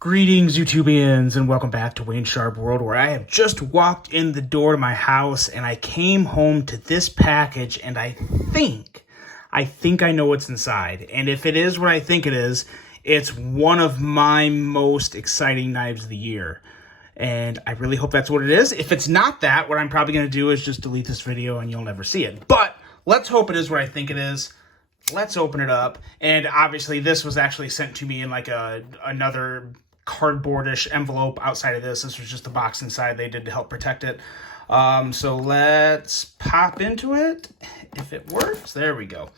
Greetings, YouTubians, and welcome back to Wayne Sharp World, where I have just walked in the door to my house, and I came home to this package, and I think I know what's inside. And if it is what I think it is, it's one of my most exciting knives of the year. And I really hope that's what it is. If it's not that, what I'm probably going to do is just delete this video and you'll never see it. But let's hope it is what I think it is. Let's open it up. And obviously, this was actually sent to me in like another cardboardish envelope outside of this. This was just the box inside they did to help protect it. So let's pop into it. If it works, there we go.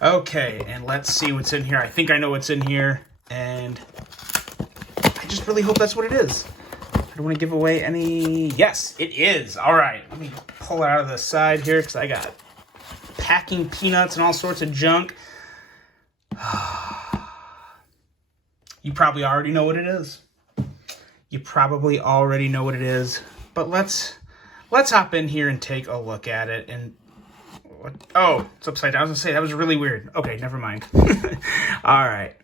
Okay, and let's see what's in here. I think I know what's in here, and I just really hope that's what it is. I don't want to give away any... Yes, it is. All right, let me pull it out of the side here because I got packing peanuts and all sorts of junk. You probably already know what it is. You probably already know what it is. But let's hop in here and take a look at it. And oh, it's upside down. I was gonna say that was really weird. Okay, never mind. All right.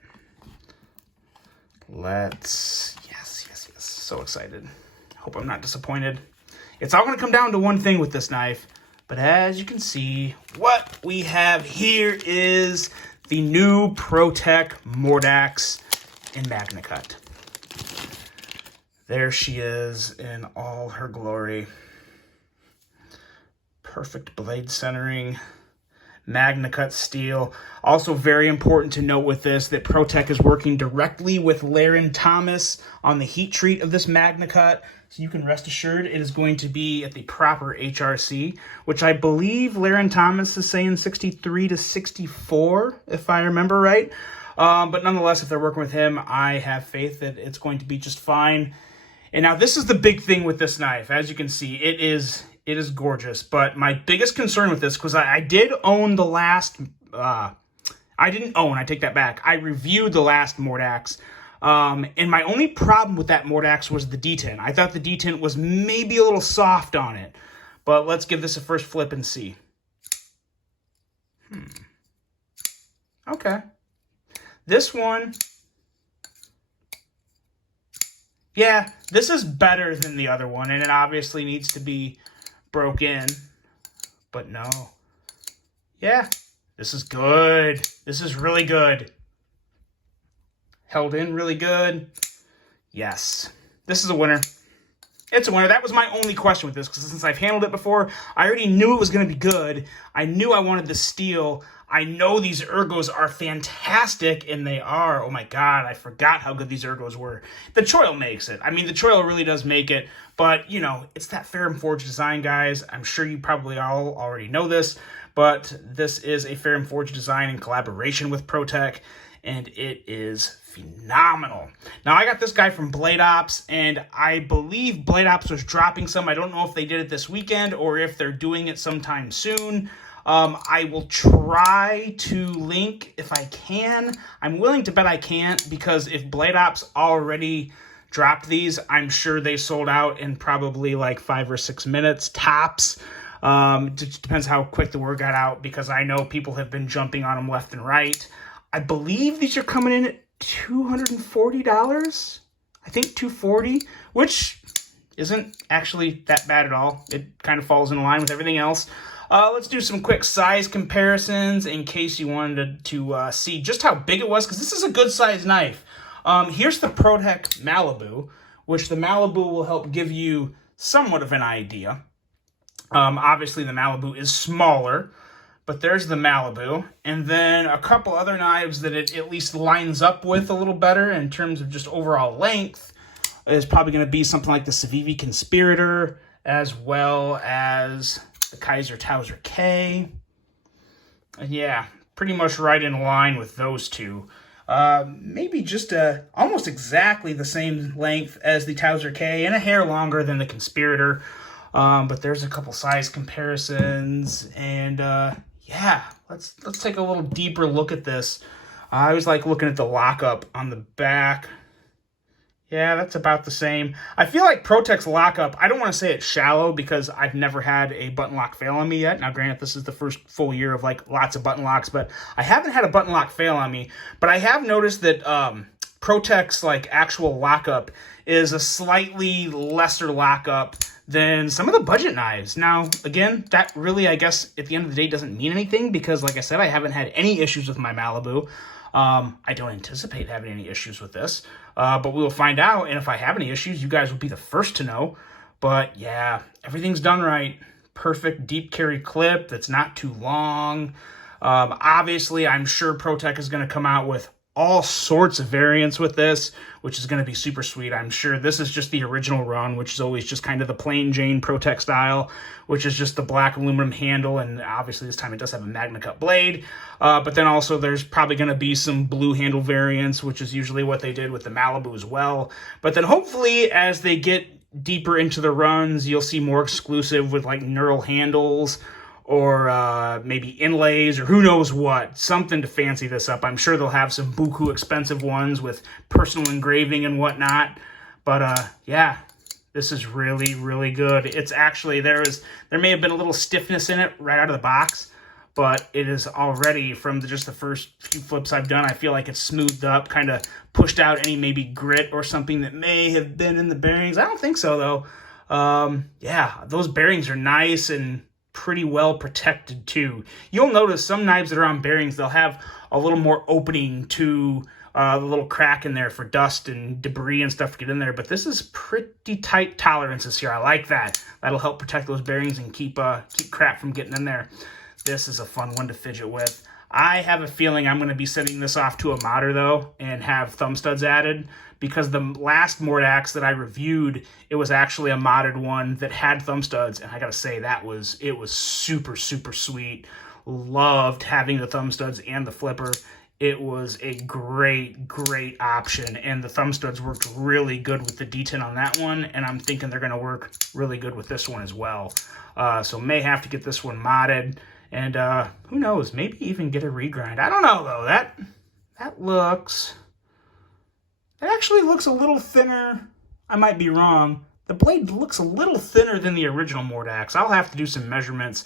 Yes. So excited. Hope I'm not disappointed. It's all gonna come down to one thing with this knife. But as you can see, what we have here is the new ProTech Mordax in MagnaCut. There she is in all her glory. Perfect blade centering, MagnaCut steel. Also very important to note with this that ProTech is working directly with Laren Thomas on the heat treat of this MagnaCut. So you can rest assured it is going to be at the proper HRC, which I believe Laren Thomas is saying 63 to 64, if I remember right. But nonetheless, if they're working with him, I have faith that it's going to be just fine. And now this is the big thing with this knife. As you can see, it is gorgeous. But my biggest concern with this, because I did own the last... I take that back. I reviewed the last Mordax. And my only problem with that Mordax was the detent. I thought the detent was maybe a little soft on it. But let's give this a first flip and see. Okay. This one, yeah, this is better than the other one, and it obviously needs to be broke in, but no. Yeah, this is good. This is really good. Held in really good. Yes, this is a winner. It's a winner. That was my only question with this, because since I've handled it before, I already knew it was going to be good. I knew I wanted the steel. I know these ergos are fantastic, and they are. Oh my god, I forgot how good these ergos were. The Choil makes it. I mean, the Choil really does make it, but, you know, it's that Ferrum Forge design, guys. I'm sure you probably all already know this, but this is a Ferrum Forge design in collaboration with ProTech, and it is phenomenal. Now, I got this guy from Blade Ops, and I believe Blade Ops was dropping some. I don't know if they did it this weekend or if they're doing it sometime soon. I will try to link if I can. I'm willing to bet I can't, because if Blade Ops already dropped these, I'm sure they sold out in probably like 5 or 6 minutes tops. It just depends how quick the word got out, because I know people have been jumping on them left and right. I believe these are coming in at $240. I think $240, which isn't actually that bad at all. It kind of falls in line with everything else. Let's do some quick size comparisons in case you wanted to see just how big it was, because this is a good size knife. Here's the ProTech Malibu, which the Malibu will help give you somewhat of an idea. Obviously, the Malibu is smaller, but there's the Malibu. And then a couple other knives that it at least lines up with a little better in terms of just overall length is probably going to be something like the Civivi Conspirator, as well as the Kizer Towser K. Yeah, pretty much right in line with those two. Maybe just almost exactly the same length as the Towser K and a hair longer than the Conspirator. But there's a couple size comparisons, and yeah, let's take a little deeper look at this. I always like looking at the lockup on the back. Yeah, that's about the same. I feel like ProTech's lockup, I don't want to say it's shallow because I've never had a button lock fail on me yet. Now, granted, this is the first full year of like lots of button locks, but I haven't had a button lock fail on me. But I have noticed that ProTech's like actual lockup is a slightly lesser lockup than some of the budget knives. Now, again, that really, I guess, at the end of the day doesn't mean anything because, like I said, I haven't had any issues with my Malibu. I don't anticipate having any issues with this, but we will find out, and if I have any issues, you guys will be the first to know. But yeah, everything's done right. Perfect deep carry clip that's not too long. Obviously, I'm sure ProTech is going to come out with all sorts of variants with this, which is going to be super sweet. I'm sure this is just the original run, which is always just kind of the plain Jane ProTech style, which is just the black aluminum handle, and obviously this time it does have a Magna Cut blade. But then also there's probably going to be some blue handle variants, which is usually what they did with the Malibu as well. But then hopefully as they get deeper into the runs, you'll see more exclusive with like knurled handles, or maybe inlays, or who knows what, something to fancy this up. I'm sure they'll have some buku expensive ones with personal engraving and whatnot. But yeah, this is really, really good. It's actually, there may have been a little stiffness in it right out of the box, but it is already, from just the first few flips I've done, I feel like it's smoothed up, kind of pushed out any maybe grit or something that may have been in the bearings. I don't think so, though. Yeah, those bearings are nice and pretty well protected too. You'll notice some knives that are on bearings, they'll have a little more opening to the little crack in there for dust and debris and stuff to get in there, but this is pretty tight tolerances here. I like that. That'll help protect those bearings and keep crap from getting in there. This is a fun one to fidget with. I have a feeling I'm going to be sending this off to a modder, though, and have thumb studs added, because the last Mordax that I reviewed, it was actually a modded one that had thumb studs, and I gotta say, it was super, super sweet. Loved having the thumb studs and the flipper. It was a great, great option, and the thumb studs worked really good with the D10 on that one, and I'm thinking they're going to work really good with this one as well. So may have to get this one modded, and who knows, maybe even get a regrind. I don't know, though. That actually looks a little thinner. I might be wrong. The blade looks a little thinner than the original Mordax. I'll have to do some measurements.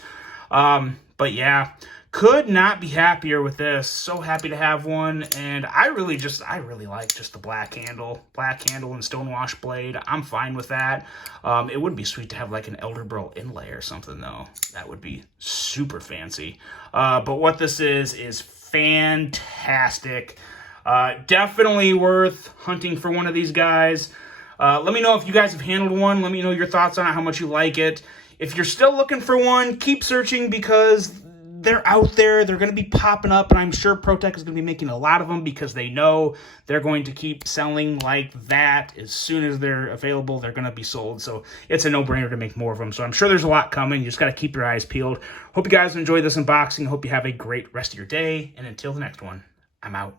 But yeah, could not be happier with this. So happy to have one, and I really like just the black handle and stonewash blade. I'm fine with that. It would be sweet to have like an Elderbro inlay or something, though. That would be super fancy. But what this is fantastic. Definitely worth hunting for one of these guys. Let me know if you guys have handled one. Let me know your thoughts on it, how much you like it. If you're still looking for one, keep searching, because they're out there. They're going to be popping up, and I'm sure ProTech is going to be making a lot of them because they know they're going to keep selling like that. As soon as they're available, they're going to be sold. So it's a no-brainer to make more of them. So I'm sure there's a lot coming. You just got to keep your eyes peeled. Hope you guys enjoyed this unboxing. Hope you have a great rest of your day. And until the next one, I'm out.